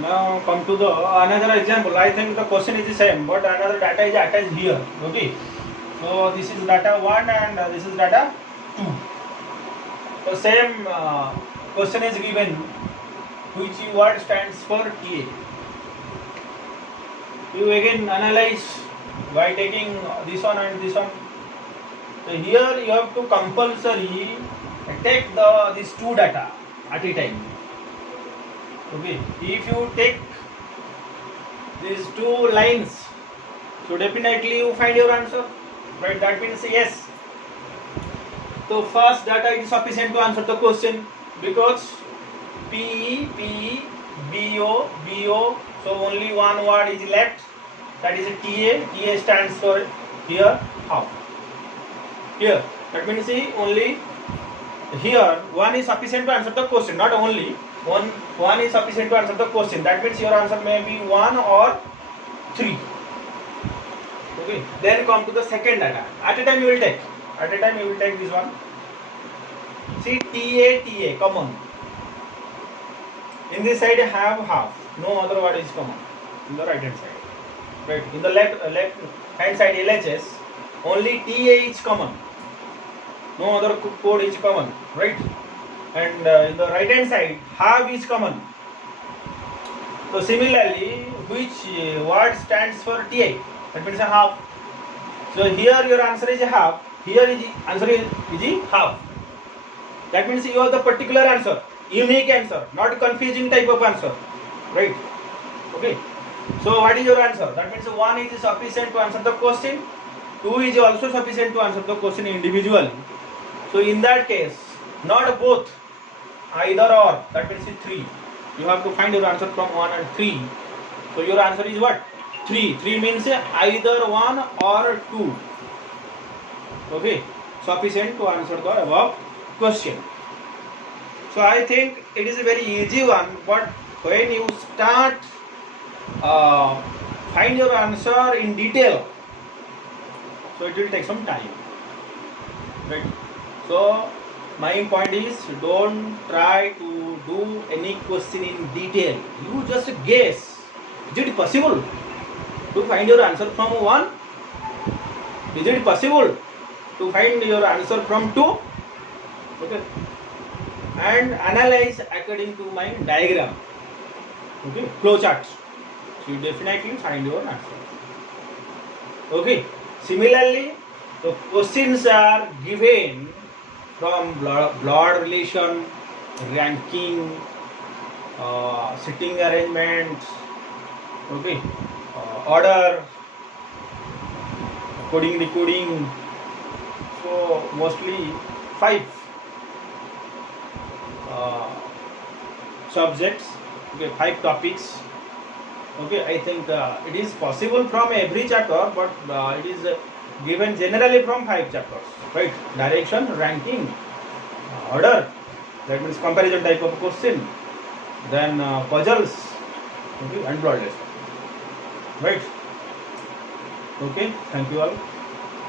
Now come to the another example. I think the question is the same, but another data is attached here. Okay. So this is data 1 and this is data 2. The same question is given. Which word stands for TA? You again analyze by taking this one and this one. So here you have to compulsory take these two data at a time. Okay, if you take these two lines, so definitely you find your answer, right? That means yes. So first data is sufficient to answer the question because PE, PE, BO, BO. So only one word is left. That is a TA. TA stands for here half. Here that means only here one is sufficient to answer the question. Not only one is sufficient to answer the question. That means your answer may be 1 or 3. Okay. Then come to the second data. At a time you will take. At a time you will take this one. See TA, TA common. In this side have half. No other word is common. In the right hand side. Right. In the left hand side LHS only TA is common. No other code is common. Right. And in the right hand side half is common. So similarly, which word stands for TA? That means a half. So here your answer is a half. Here is answer is half. That means you have the particular answer, unique answer, not confusing type of answer, right? Okay. So what is your answer? That means 1 is sufficient to answer the question. 2 is also sufficient to answer the question individually. So in that case, not both, either or. That means 3. You have to find your answer from 1 and 3. So your answer is what? 3. 3 means either 1 or 2. Okay. Sufficient to answer the above question. So I think it is a very easy one, but when you start find your answer in detail, so it will take some time, right? So my point is, don't try to do any question in detail. You just guess. Is it possible to find your answer from 1? Is it possible to find your answer from 2? Okay. And analyze according to my diagram. Okay. Flow chart. So you definitely find your answer. Okay. Similarly, the questions are given from blood relation, ranking, sitting arrangement, okay, order, coding, decoding. So mostly 5 subjects, okay, 5 topics. Okay, I think it is possible from every chapter, but it is given generally from 5 chapters, right? Direction, ranking, order, that means comparison type of question, then puzzles, okay, and blood list, right? Okay, thank you all.